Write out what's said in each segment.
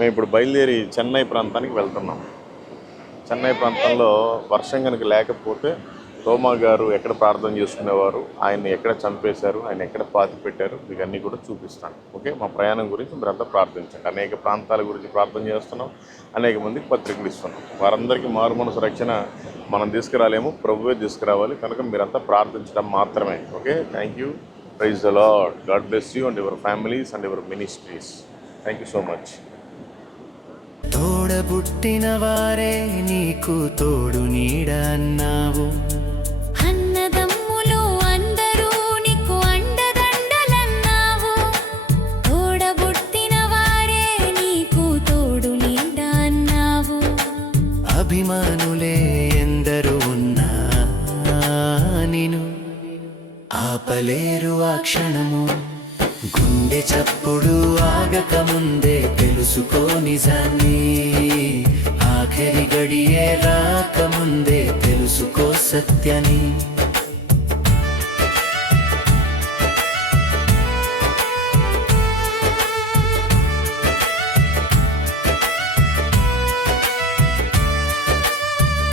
మేము ఇప్పుడు బయలుదేరి చెన్నై ప్రాంతానికి వెళ్తున్నాం. చెన్నై ప్రాంతంలో వర్షం కనుక లేకపోతే తోమా గారు ఎక్కడ ప్రార్థన చేసుకునేవారు, ఆయన్ని ఎక్కడ చంపేశారు, ఆయన ఎక్కడ పాతి పెట్టారు, మీకు అన్నీ కూడా చూపిస్తాను. ఓకే, మా ప్రయాణం గురించి మీరంతా ప్రార్థించండి. అనేక ప్రాంతాల గురించి ప్రార్థన చేస్తున్నాం, అనేక మందికి పత్రికలు ఇస్తున్నాం. వారందరికీ మారు మనసు రక్షణ మనం తీసుకురాలేము, ప్రభువే తీసుకురావాలి. కనుక మీరంతా ప్రార్థించడం మాత్రమే. Okay, thank you. Praise the lord. God bless you and your families and your ministries. Thank you so much. తోడబుట్టిన వారే నీకు తోడు నీడ అన్నావు, అన్నదమ్ములు అందరూ నీకు అండదండలన్నావు. తోడబుట్టిన వారే నీకు తోడు నీడ అన్నావు. అభిమానులే ఎందరు ఉన్నా నిన్ను ఆపలేరు ఆ క్షణము. గుండె చప్పుడు ఆగక ముందే తెలుసుకో నిజాన్ని, ఆఖరి గడియే రాకముందే తెలుసుకో సత్యాన్ని.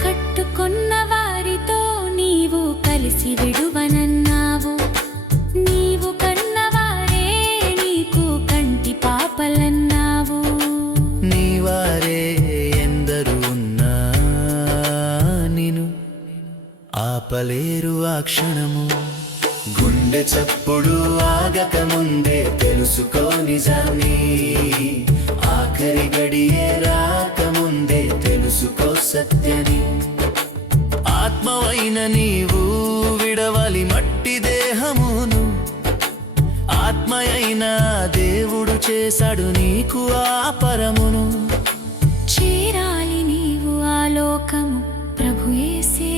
కట్టుకున్న వారితో నీవు కలిసి విడువనన్నావు. నీవు కన్నవారే నీకు కంటి పాపలన్నావు. నీ వారే ఎందరు ఉన్నా నిన్ను ఆపలేరు ఆ క్షణము. గుండె చప్పుడు ఆగక ముందే తెలుసుకో నిజాన్ని, ఆఖరి గడియే రాకముందే తెలుసుకో సత్యాన్ని. ఆత్మవైన నీవు విడవాలి మట్టి దేహమును, ఆత్మయైన దేవుడు చేశాడు నీకు ఆ పరమును. చేరాలి నీవు ఆ లోకము, ప్రభు యేసే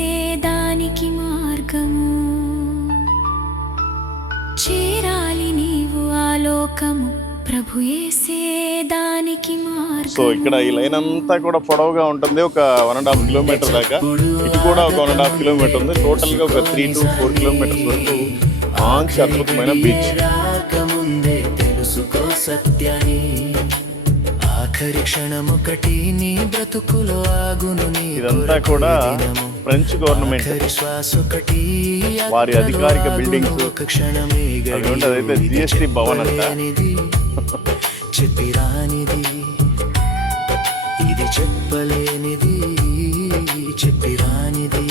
దానికి మార్గము. చేరాలి నీవు ఆ లోకము, ప్రభు యేసే దానికి మార్గము. సో ఇక్కడ ఈ లైన్ అంతా కూడా పొడవుగా ఉంటుంది, ఒక 1.5 కిలోమీటర్ దాకా. ఇటు కూడా ఒక 1.5 కిలోమీటర్ ఉంది. టోటల్గా ఒక 3 to 4 కిలోమీటర్స్ వరకు మంచి అద్భుతమైన బీచ్. రాకముందే తెలుసుకో సత్యాన్ని, ఆఖరి క్షణమొకటి నీ బ్రతుకులో ఆగును. ఇదంతా కూడా ఫ్రెంచ్ గవర్నమెంట్ శ్వాసొకటి వారి అధికారిక బిల్డింగ్స్. అదైతే జిఎస్టి భవన్ అంట. చెప్పిరానిది ఇది చెప్పలేనిది, చెప్పిరానిది.